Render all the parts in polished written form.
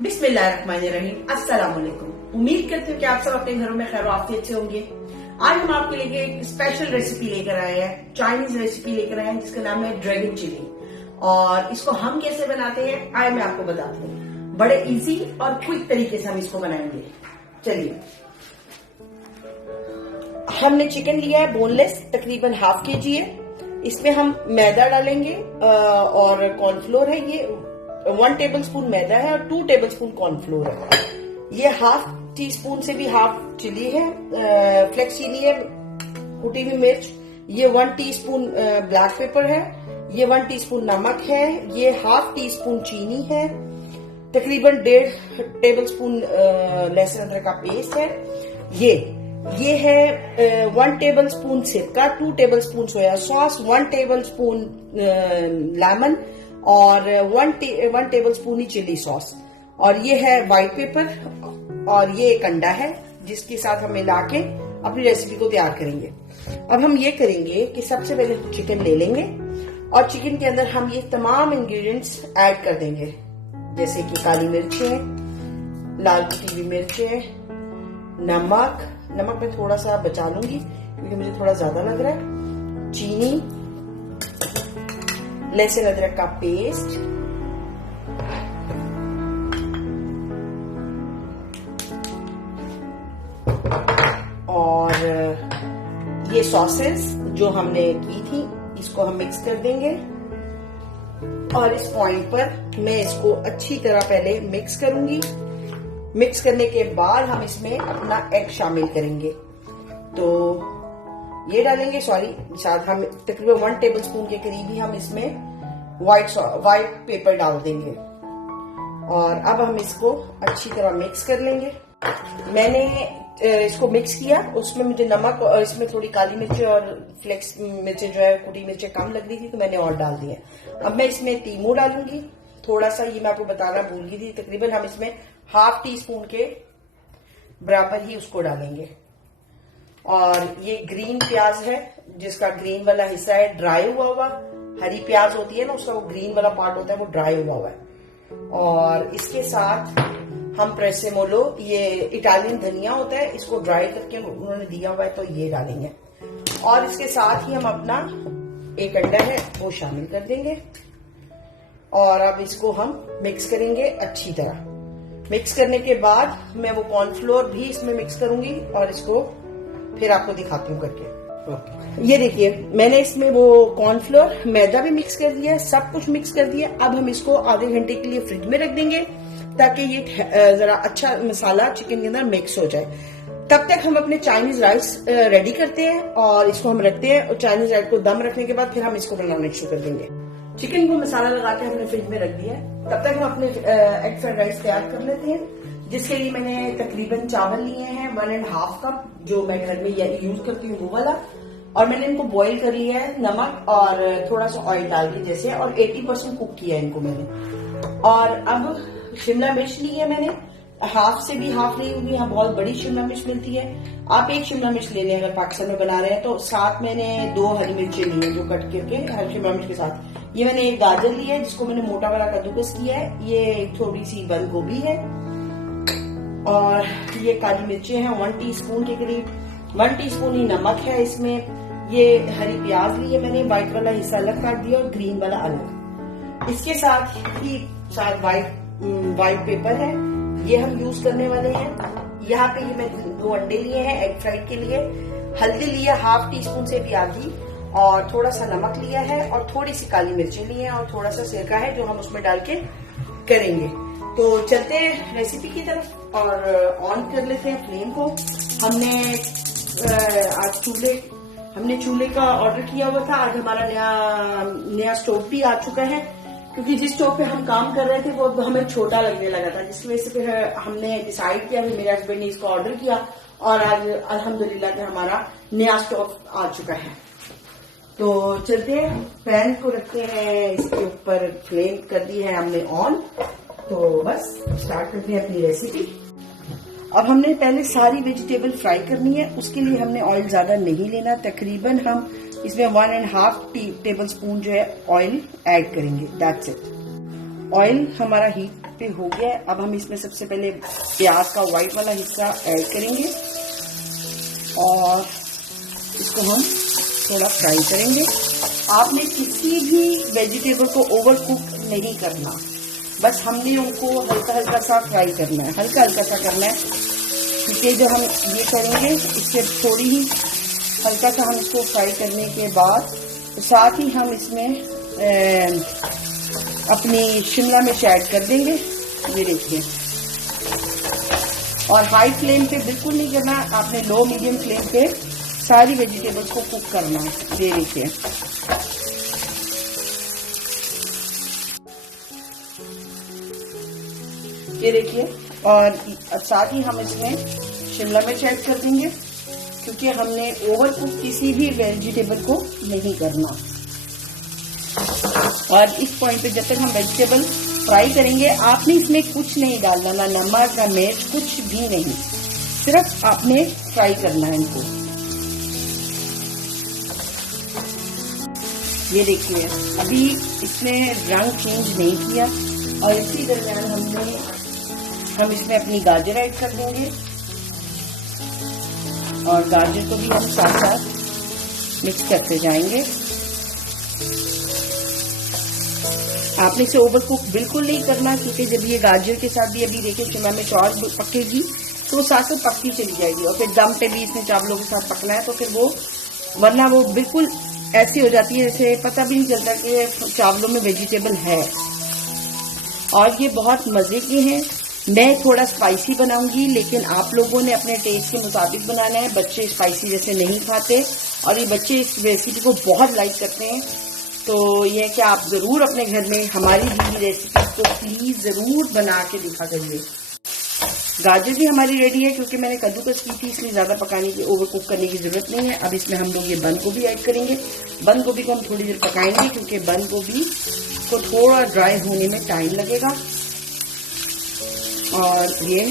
बिस्मिल्लाहिर्रहमानिर्रहीम, अस्सलाम वालेकुम। उम्मीद करती हूँ कि आप सब अपने घरों में खैर आफियत से होंगे। आज हम आपके लिए एक स्पेशल रेसिपी लेकर आए हैं, चाइनीज रेसिपी लेकर आए हैं जिसका नाम है ड्रैगन चिली। और इसको हम कैसे बनाते हैं आए मैं आपको बताती हूँ। बड़े इजी और क्विक तरीके से हम इसको बनाएंगे। चलिए, हमने चिकन लिया है बोनलेस, तकरीबन ½ kg है। इसमें हम मैदा डालेंगे और कॉर्नफ्लोर है। ये 1 टेबलस्पून मैदा है और 2 टेबलस्पून कॉर्नफ्लोर है। ये ½ टीस्पून से भी हाफ चिली है, फ्लेक्स चिली है, कुटी हुई मिर्च। ये 1 टीस्पून ब्लैक पेपर है। ये 1 टीस्पून नमक है। ये ½ टीस्पून चीनी है। तकरीबन 1.5 टेबलस्पून लहसुन अदरक का पेस्ट है। ये है 1 टेबलस्पून सिरका, 2 tablespoon soya sauce, 1 tablespoon lemon और 1 टेबलस्पून ही चिली सॉस। और ये है व्हाइट पेपर और ये एक अंडा है जिसके साथ हम मिला के अपनी रेसिपी को तैयार करेंगे। अब हम ये करेंगे कि सबसे पहले चिकन ले लेंगे और चिकन के अंदर हम ये तमाम इंग्रेडिएंट्स ऐड कर देंगे, जैसे कि काली मिर्चें, लाल कुटी हुई मिर्चें, नमक मैं थोड़ा सा बचा लूंगी क्योंकि मुझे थोड़ा ज्यादा लग रहा है, चीनी, लहसुन अदरक का पेस्ट, और ये सॉसेस जो हमने की थी इसको हम मिक्स कर देंगे। और इस पॉइंट पर मैं इसको अच्छी तरह पहले मिक्स करूंगी। मिक्स करने के बाद हम इसमें अपना एग शामिल करेंगे। तो ये डालेंगे, साथ हम तकरीबन 1 टेबलस्पून के करीब ही हम इसमें व्हाइट पेपर डाल देंगे। और अब हम इसको अच्छी तरह मिक्स कर लेंगे। मैंने इसको मिक्स किया, उसमें मुझे नमक और इसमें थोड़ी काली मिर्च और फ्लेक्स मिर्चें जो है कुटी मिर्चें कम लग रही थी तो मैंने और डाल दिया। अब मैं इसमें तीमू डालूंगी, थोड़ा सा, ये मैं आपको बताना भूल गई थी। तकरीबन हम इसमें ½ टीस्पून के बराबर ही उसको डालेंगे। और ये ग्रीन प्याज है जिसका ग्रीन वाला हिस्सा है ड्राई हुआ। हरी प्याज होती है ना, उसका वो ग्रीन वाला पार्ट होता है, वो ड्राई हुआ है। और इसके साथ हम प्रेसेमोलो, ये इटालियन धनिया होता है, इसको ड्राई करके उन्होंने दिया हुआ है तो ये डालेंगे। और इसके साथ ही हम अपना एक अंडा है वो शामिल कर देंगे। और अब इसको हम मिक्स करेंगे अच्छी तरह। मिक्स करने के बाद मैं वो कॉर्नफ्लोर भी इसमें मिक्स करूंगी और इसको फिर आपको दिखाती हूँ करके। ये देखिए, मैंने इसमें वो कॉर्नफ्लोर, मैदा भी मिक्स कर दिया है, सब कुछ मिक्स कर दिया। अब हम इसको आधे घंटे के लिए फ्रिज में रख देंगे ताकि ये जरा अच्छा मसाला चिकन के अंदर मिक्स हो जाए। तब तक हम अपने चाइनीज राइस रेडी करते हैं और इसको हम रखते हैं। और चाइनीज राइस को दम रखने के बाद फिर हम इसको बनाना शुरू कर देंगे। चिकन को मसाला लगा के हमने फ्रिज में रख दिया है। तब तक हम अपने एग फ्राइड राइस तैयार कर लेते हैं, जिसके लिए मैंने तकरीबन चावल लिए हैं 1.5 कप, जो मैं घर में यूज करती हूँ वो वाला। और मैंने इनको बॉईल कर लिया है नमक और थोड़ा सा ऑयल डाल के जैसे, और 80% कुक किया है इनको मैंने। और अब शिमला मिर्च ली है मैंने, ½ से भी हाफ नहीं होगी, यहाँ बहुत बड़ी शिमला मिर्च मिलती है। आप 1 शिमला मिर्च ले लें अगर पाकिस्तान में बना रहे हैं तो। साथ मैंने 2 हरी मिर्चें ली है जो कट करके हरी शिमला मिर्च के साथ। ये मैंने 1 गाजर ली है जिसको मैंने मोटा वाला कद्दूकस किया है। ये थोड़ी सी बंद गोभी है। और ये काली मिर्चें हैं 1 टीस्पून के करीब। 1 टीस्पून ही नमक है इसमें। ये हरी प्याज ली है मैंने, व्हाइट वाला हिस्सा अलग काट दिया और ग्रीन वाला अलग। इसके साथ ही व्हाइट पेपर है, ये हम यूज करने वाले हैं। यहाँ पे ये मैं 2 अंडे लिए हैं एग फ्राइड के लिए। हल्दी लिया ½ टीस्पून से भी आधी, और थोड़ा सा नमक लिया है, और थोड़ी सी काली मिर्चें ली हैं, और थोड़ा सा सिरका है जो हम उसमें डाल के करेंगे। तो चलते हैं रेसिपी की तरफ और ऑन कर लेते हैं फ्लेम को। हमने चूल्हे का ऑर्डर किया हुआ था। आज हमारा नया स्टोव भी आ चुका है, क्योंकि जिस स्टोव पे हम काम कर रहे थे वो हमें छोटा लगने लगा था, जिसकी वजह से फिर हमने डिसाइड किया कि मेरे हस्बैंड ने इसको ऑर्डर किया और आज अल्हम्दुलिल्लाह कि हमारा नया स्टोव आ चुका है। तो चलते हैं, पैन को रखते हैं इसके ऊपर, फ्लेम कर दी है हमने ऑन। तो बस स्टार्ट करते हैं अपनी रेसिपी। अब हमने पहले सारी वेजिटेबल फ्राई करनी है, उसके लिए हमने ऑयल ज्यादा नहीं लेना। तकरीबन हम इसमें 1.5 टेबल स्पून जो है ऑयल ऐड करेंगे, दैट्स इट। ऑयल हमारा हीट पे हो गया है। अब हम इसमें सबसे पहले प्याज का व्हाइट वाला हिस्सा ऐड करेंगे और इसको हम थोड़ा फ्राई करेंगे। आपने किसी भी वेजिटेबल को ओवर कुक नहीं करना, बस हमने उनको हल्का हल्का सा फ्राई करना है, हल्का हल्का सा करना है, क्योंकि जब हम ये करेंगे इससे थोड़ी ही हल्का सा हम इसको फ्राई करने के बाद तो साथ ही हम इसमें अपनी शिमला मिर्च ऐड कर देंगे। ये देखिए, और हाई फ्लेम पे बिल्कुल नहीं करना, आपने लो मीडियम फ्लेम पे सारी वेजिटेबल्स को कुक करना है। ये देखिए, ये देखिए, और साथ ही हम इसमें शिमला मिर्च ऐड कर देंगे, क्योंकि हमने ओवर कुक किसी भी वेजिटेबल को नहीं करना। और इस पॉइंट पे जब तक हम वेजिटेबल फ्राई करेंगे, आपने इसमें कुछ नहीं डालना, ना नमक ना मिर्च, कुछ भी नहीं, सिर्फ आपने फ्राई करना है इनको। ये देखिए, अभी इसने रंग चेंज नहीं किया और इसी दरमियान हम इसमें अपनी गाजर ऐड कर देंगे और गाजर को भी हम साथ साथ मिक्स करते जाएंगे। आपने इसे ओवर कुक बिल्कुल नहीं करना, क्योंकि जब ये गाजर के साथ भी अभी देखिए शिमला मिर्च और पकेगी तो वो साथ साथ पकती चली जाएगी और फिर दम पे भी इसमें चावलों के साथ पकना है, तो फिर वो वरना वो बिल्कुल ऐसी हो जाती है जैसे पता भी नहीं चलता कि चावलों में वेजिटेबल है। और ये बहुत मजे के हैं। मैं थोड़ा स्पाइसी बनाऊंगी, लेकिन आप लोगों ने अपने टेस्ट के मुताबिक बनाना है। बच्चे स्पाइसी जैसे नहीं खाते और ये बच्चे इस रेसिपी को बहुत लाइक करते हैं, तो ये कि आप जरूर अपने घर में हमारी दी रेसिपी को प्लीज जरूर बना के दिखा करिए। गाजर भी हमारी रेडी है, क्योंकि मैंने कद्दूकस की थी, इसलिए ज्यादा पकाने की ओवर कुक करने की जरूरत नहीं है। अब इसमें हम लोग ये बंद गोभी ऐड करेंगे। बंद गोभी को हम थोड़ी देर पकाएंगे, क्योंकि बंद गोभी को थोड़ा ड्राई होने में टाइम लगेगा। और ये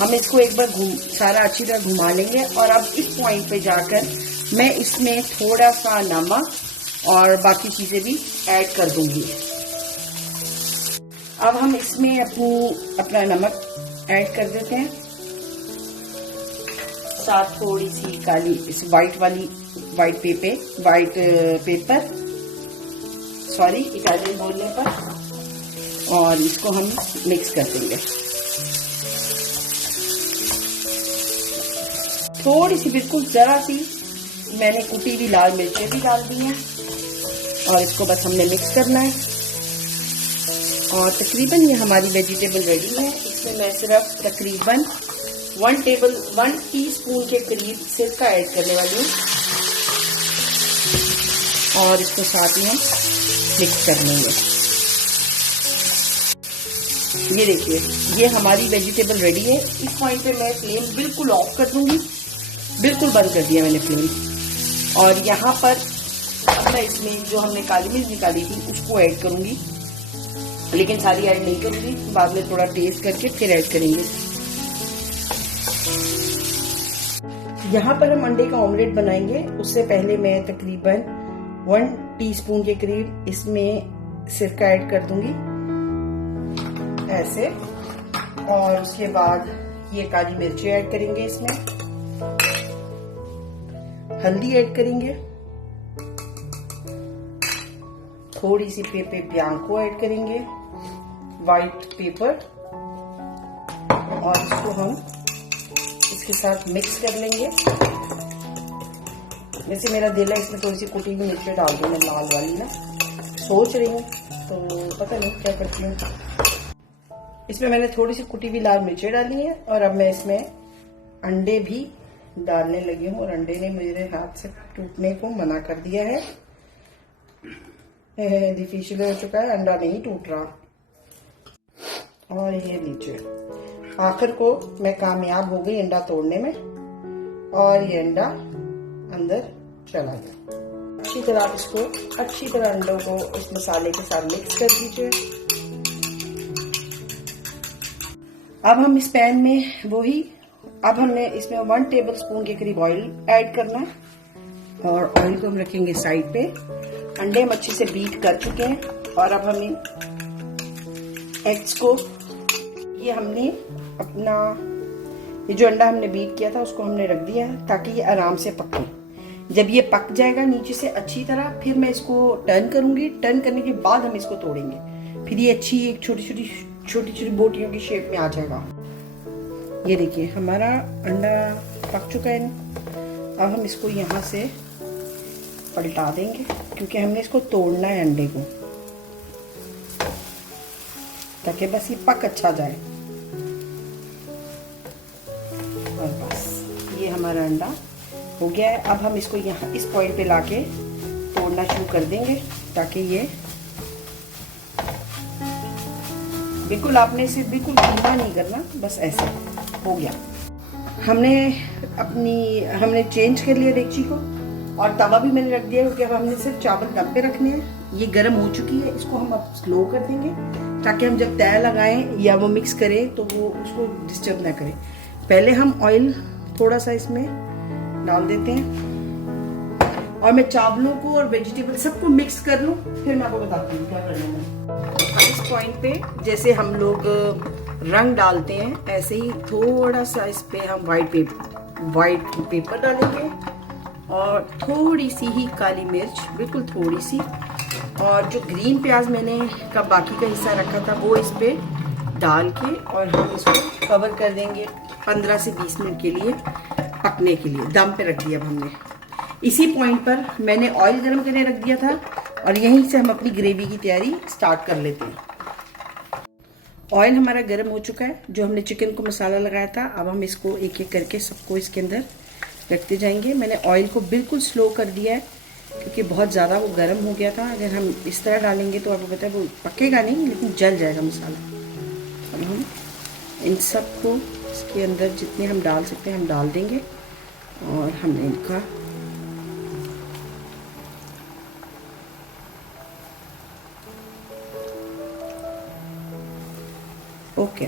हम इसको एक बार सारा अच्छी तरह घुमा लेंगे। और अब इस पॉइंट पे जाकर मैं इसमें थोड़ा सा नमक और बाकी चीजें भी ऐड कर दूंगी। अब हम इसमें अपना नमक ऐड कर देते हैं, साथ थोड़ी सी काली इस वाइट पेपर सॉरी इटालियन बोलने पर, और इसको हम मिक्स कर देंगे। थोड़ी सी बिल्कुल जरा सी मैंने कुटी हुई लाल मिर्चें भी डाल दी हैं और इसको बस हमने मिक्स करना है। और तकरीबन ये हमारी वेजिटेबल रेडी है। इसमें मैं सिर्फ तकरीबन 1 टीस्पून के करीब सिरका ऐड करने वाली हूँ और इसको साथ ही हम मिक्स कर लेंगे। ये देखिए, ये हमारी वेजिटेबल रेडी है। इस पॉइंट पे मैं फ्लेम बिल्कुल ऑफ कर दूंगी, बिल्कुल बंद कर दिया मैंने फ्लेम। और यहाँ पर अब मैं इसमें जो हमने काली मिर्च निकाली थी उसको ऐड करूंगी, लेकिन सारी ऐड नहीं करूंगी, बाद में थोड़ा टेस्ट करके फिर ऐड करेंगे। यहाँ पर हम अंडे का ऑमलेट बनाएंगे। उससे पहले मैं तकरीबन 1 टीस्पून के करीब इसमें सिरका ऐड कर दूंगी ऐसे, और उसके बाद ये काली मिर्ची ऐड करेंगे, इसमें हल्दी ऐड करेंगे, थोड़ी सी पेपे बियांको ऐड करेंगे, व्हाइट पेपर, और इसको हम इसके साथ मिक्स कर लेंगे। वैसे मेरा दिल है इसमें थोड़ी सी कुटी हुई मिर्ची डाल दूं, मैं लाल वाली ना सोच रही हूँ, तो पता नहीं क्या करती हूँ। इसमें मैंने थोड़ी सी कुटी हुई लाल मिर्ची डाली है और अब मैं इसमें अंडे भी डालने लगी हूँ, और अंडे ने मेरे हाथ से टूटने को मना कर दिया है। डिफिशियल हो चुका है, अंडा नहीं टूट रहा। और ये नीचे आखिर को मैं कामयाब हो गई अंडा तोड़ने में, और ये अंडा अंदर चला गया। अच्छी तरह अंडों को इस मसाले के साथ मिक्स कर दीजिए। अब हम इस पैन में अब हमने इसमें 1 टेबलस्पून के करीब ऑयल ऐड करना है, और ऑयल को हम रखेंगे साइड पे। अंडे हम अच्छे से बीट कर चुके हैं, और अब हम इन एग्स को ये हमने अपना ये जो अंडा हमने बीट किया था उसको हमने रख दिया है ताकि ये आराम से पके। जब ये पक जाएगा नीचे से अच्छी तरह, फिर मैं इसको टर्न करूंगी। टर्न करने के बाद हम इसको तोड़ेंगे, फिर ये अच्छी एक छोटी छोटी बोटियों की शेप में आ जाएगा। ये देखिए हमारा अंडा पक चुका है। अब हम इसको यहाँ से पलटा देंगे क्योंकि हमने इसको तोड़ना है अंडे को, ताकि बस ये पक अच्छा जाए। और बस ये हमारा अंडा हो गया है। अब हम इसको यहाँ इस पॉइंट पे लाके तोड़ना शुरू कर देंगे ताकि ये बिल्कुल, आपने इसे बिल्कुल धीमा नहीं करना, बस ऐसे हो गया। हमने चेंज कर लिया डेगची को और तवा भी मैंने रख दिया क्योंकि अब हमने सिर्फ चावल दम पे रखने हैं। ये गर्म हो चुकी है, इसको हम अब स्लो कर देंगे ताकि हम जब तय लगाएं या वो मिक्स करें तो वो उसको डिस्टर्ब ना करें। पहले हम ऑयल थोड़ा सा इसमें डाल देते हैं और मैं चावलों को और वेजिटेबल सबको मिक्स कर लूँ, फिर मैं आपको बताती हूँ क्या करना है। इस पॉइंट पे जैसे हम लोग रंग डालते हैं ऐसे ही थोड़ा सा इस पे हम वाइट पेपर डालेंगे और थोड़ी सी ही काली मिर्च, बिल्कुल थोड़ी सी, और जो ग्रीन प्याज मैंने का बाकी का हिस्सा रखा था वो इस पे डाल के और हम इसको कवर कर देंगे 15 से 20 मिनट के लिए पकने के लिए। दम पे रख दिया अब हमने। इसी पॉइंट पर मैंने ऑयल गर्म करने रख दिया था और यहीं से हम अपनी ग्रेवी की तैयारी स्टार्ट कर लेते हैं। ऑयल हमारा गर्म हो चुका है, जो हमने चिकन को मसाला लगाया था। अब हम इसको एक एक करके सबको इसके अंदर रखते जाएंगे। मैंने ऑयल को बिल्कुल स्लो कर दिया है क्योंकि बहुत ज़्यादा वो गर्म हो गया था। अगर हम इस तरह डालेंगे तो आपको पता है वो पकेगा नहीं, लेकिन जल जाएगा मसाला। अब हम इन सब को इसके अंदर जितने हम डाल सकते हैं हम डाल देंगे और हमने इनका ओके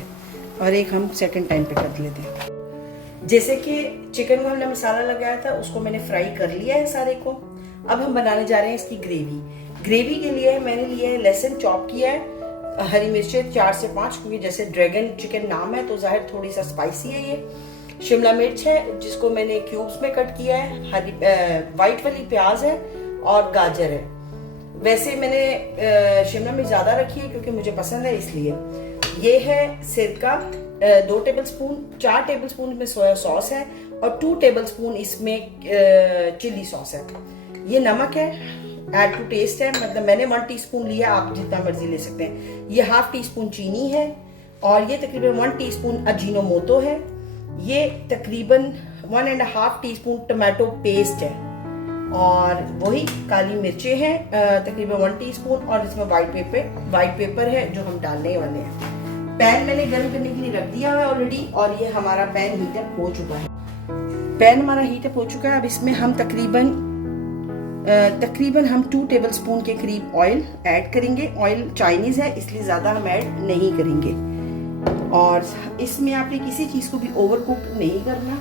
और एक हम सेकंड टाइम पे कर लेते हैं। जैसे कि चिकन को हमने मसाला लगाया था उसको मैंने फ्राई कर लिया है सारे को। अब हम बनाने जा रहे हैं इसकी ग्रेवी के लिए मैंने लिया है लहसुन चॉप किया है, हरी मिर्चें 4 से 5 क्योंकि जैसे ड्रैगन चिकन नाम है तो जाहिर थोड़ी सा स्पाइसी है। ये शिमला मिर्च है जिसको मैंने क्यूब्स में कट किया है, हरी वाइट वाली प्याज है और गाजर है। वैसे मैंने शिमला मिर्च ज़्यादा रखी है क्योंकि मुझे पसंद है इसलिए। ये है सिरका 2 टेबलस्पून, 4 टेबलस्पून में सोया सॉस है और 2 टेबलस्पून इसमें चिली सॉस है। ये नमक है, ऐड टू टेस्ट है, मतलब मैंने 1 टीस्पून लिया, आप जितना मर्जी ले सकते हैं। ये 1/2 टीस्पून चीनी है और ये तकरीबन 1 टीस्पून अजीनोमोटो है। ये तकरीबन 1.5 टीस्पून टमाटो पेस्ट है और वही काली मिर्चें हैं तकरीबन 1 टीस्पून और इसमें वाइट पेपर है जो हम डालने वाले हैं। पैन मैंने गर्म करने के लिए रख दिया है ऑलरेडी और ये हमारा पैन हीटअप हो चुका है। पैन हमारा हीटअप हो चुका है। अब इसमें हम तकरीबन हम 2 टेबलस्पून के करीब ऑयल ऐड करेंगे। ऑयल चाइनीज है इसलिए ज़्यादा हम ऐड नहीं करेंगे और इसमें आपने किसी चीज़ को भी ओवर कुक नहीं करना।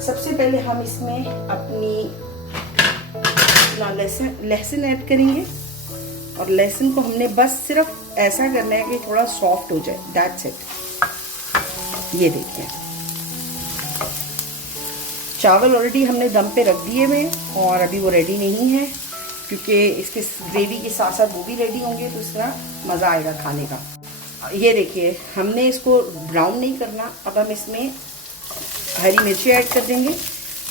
सबसे पहले हम इसमें अपना लहसुन ऐड करेंगे और लहसुन को हमने बस सिर्फ ऐसा करना है कि थोड़ा सॉफ्ट हो जाए, दैट्स इट। ये देखिए चावल ऑलरेडी हमने दम पे रख दिए हुए और अभी वो रेडी नहीं है क्योंकि इसके ग्रेवी के साथ साथ वो भी रेडी होंगे तो इस तरह मज़ा आएगा खाने का। ये देखिए हमने इसको ब्राउन नहीं करना। अब हम इसमें हरी मिर्ची ऐड कर देंगे।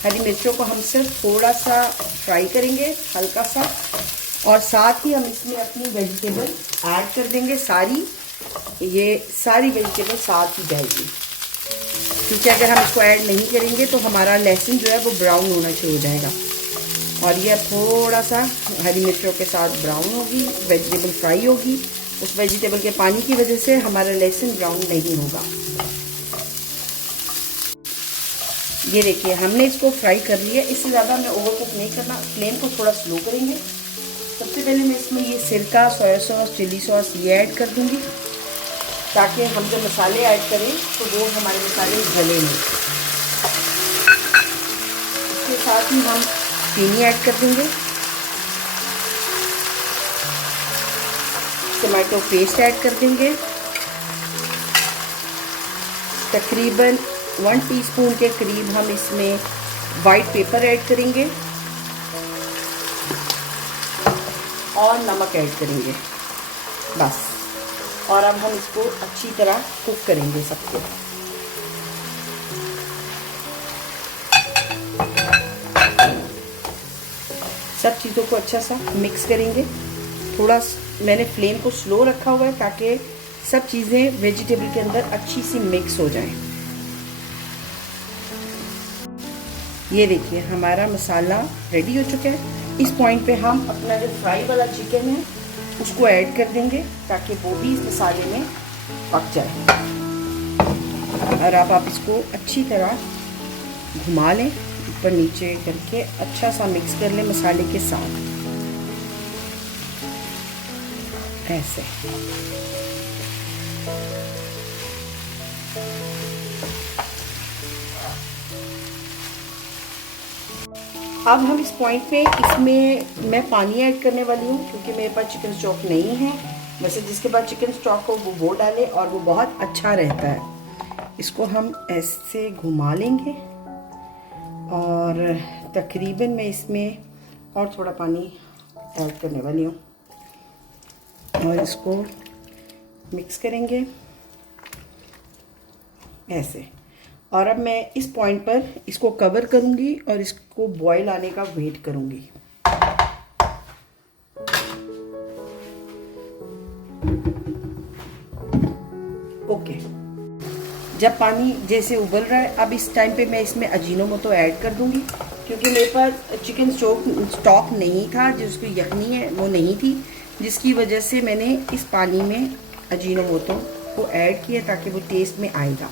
हरी मिर्चों को हम सिर्फ थोड़ा सा फ्राई करेंगे हल्का सा और साथ ही हम इसमें अपनी वेजिटेबल ऐड कर देंगे सारी। ये सारी वेजिटेबल साथ ही जाएगी क्योंकि अगर हम इसको ऐड नहीं करेंगे तो हमारा लहसुन जो है वो ब्राउन होना शुरू हो जाएगा। और ये थोड़ा सा हरी मिर्चों के साथ ब्राउन होगी, वेजिटेबल फ्राई होगी। उस वेजिटेबल के पानी की वजह से हमारा लहसुन ब्राउन नहीं होगा। ये देखिए हमने इसको फ्राई कर लिया। इससे ज़्यादा हमें ओवर कुक नहीं करना, फ्लेम को थोड़ा स्लो करेंगे। सबसे पहले मैं इसमें ये सिरका, सोया सॉस, चिली सॉस ये ऐड कर दूंगी ताकि हम जब मसाले ऐड करें तो वो हमारे मसाले गले नहीं। इसके साथ ही हम चीनी ऐड कर देंगे, टमाटो पेस्ट ऐड कर देंगे तकरीबन 1 टीस्पून के करीब हम इसमें वाइट पेपर ऐड करेंगे और नमक ऐड करेंगे बस। और अब हम इसको अच्छी तरह कुक करेंगे सबको। सब चीज़ों को अच्छा सा मिक्स करेंगे। थोड़ा मैंने फ्लेम को स्लो रखा हुआ है ताकि सब चीज़ें वेजिटेबल के अंदर अच्छी सी मिक्स हो जाएं। ये देखिए हमारा मसाला रेडी हो चुका है। इस पॉइंट पे हम अपना जो फ्राई वाला चिकन है उसको ऐड कर देंगे ताकि वो भी इस मसाले में पक जाए। और अब आप इसको अच्छी तरह घुमा लें, ऊपर नीचे करके अच्छा सा मिक्स कर लें मसाले के साथ, ऐसे। अब हम इस पॉइंट पे इसमें मैं पानी ऐड करने वाली हूँ क्योंकि मेरे पास चिकन स्टॉक नहीं है। वैसे जिसके पास चिकन स्टॉक हो वो डाले और वो बहुत अच्छा रहता है। इसको हम ऐसे घुमा लेंगे और तकरीबन मैं इसमें और थोड़ा पानी ऐड करने वाली हूँ और इसको मिक्स करेंगे ऐसे। और अब मैं इस पॉइंट पर इसको कवर करूंगी और इसको बॉईल आने का वेट करूंगी। ओके, जब पानी जैसे उबल रहा है अब इस टाइम पे मैं इसमें अजीनोमोटो ऐड कर दूंगी क्योंकि मेरे पास चिकन स्टॉक नहीं था, जिसको यखनी है वो नहीं थी, जिसकी वजह से मैंने इस पानी में अजीनोमोटो को ऐड किया ताकि वो टेस्ट में आएगा।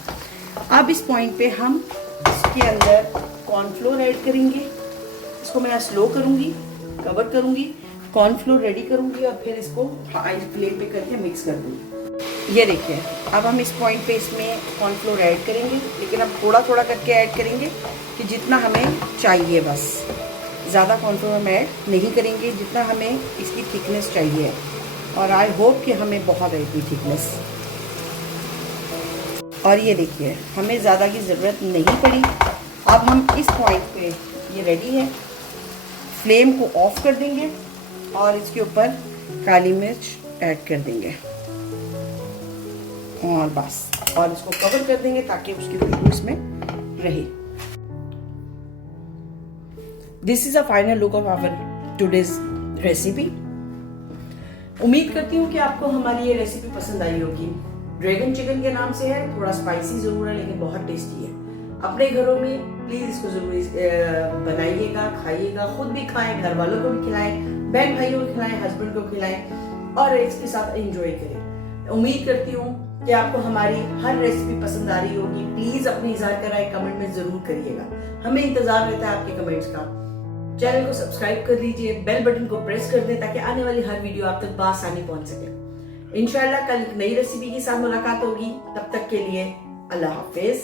अब इस पॉइंट पे हम इसके अंदर कॉर्नफ्लोर ऐड करेंगे। इसको मैं स्लो करूंगी, कवर करूंगी, कॉर्नफ्लोर रेडी करूंगी और फिर इसको हाई फ्लेम पे करके मिक्स कर दूंगी। ये देखिए अब हम इस पॉइंट पे इसमें कॉर्नफ्लोर ऐड करेंगे, लेकिन अब थोड़ा थोड़ा करके ऐड करेंगे कि जितना हमें चाहिए, बस ज़्यादा कॉर्नफ्लोर हम ऐड नहीं करेंगे, जितना हमें इसकी थिकनेस चाहिए। और आई होप कि हमें बहुत है इतनी थिकनेस। और ये देखिए हमें ज़्यादा की ज़रूरत नहीं पड़ी। अब हम इस पॉइंट पे ये रेडी है, फ्लेम को ऑफ कर देंगे और इसके ऊपर काली मिर्च ऐड कर देंगे और बस, और इसको कवर कर देंगे ताकि उसकी खुशबू इसमें रहे। This is a final look of our today's recipe. उम्मीद करती हूँ कि आपको हमारी ये रेसिपी पसंद आई होगी। ड्रैगन चिकन के नाम से है, थोड़ा स्पाइसी जरूर है लेकिन बहुत टेस्टी है। अपने घरों में प्लीज इसको जरूर बनाइएगा, खाइएगा, खुद भी खाएं, घर वालों को भी खिलाएं, बहन भाइयों को खिलाएं, हस्बैंड को खिलाएं और इसके साथ एंजॉय करें। उम्मीद करती हूँ कि आपको हमारी हर रेसिपी पसंद आ रही होगी। प्लीज अपनी इज़हार का राय कमेंट में जरूर करिएगा, हमें इंतजार रहता है आपके कमेंट्स का। चैनल को सब्सक्राइब कर लीजिए, बेल बटन को प्रेस कर दें ताकि आने वाली हर वीडियो आप तक बआसानी पहुंच सके। इंशाल्लाह कल नई रेसिपी के साथ मुलाकात होगी, तब तक के लिए अल्लाह हाफिज।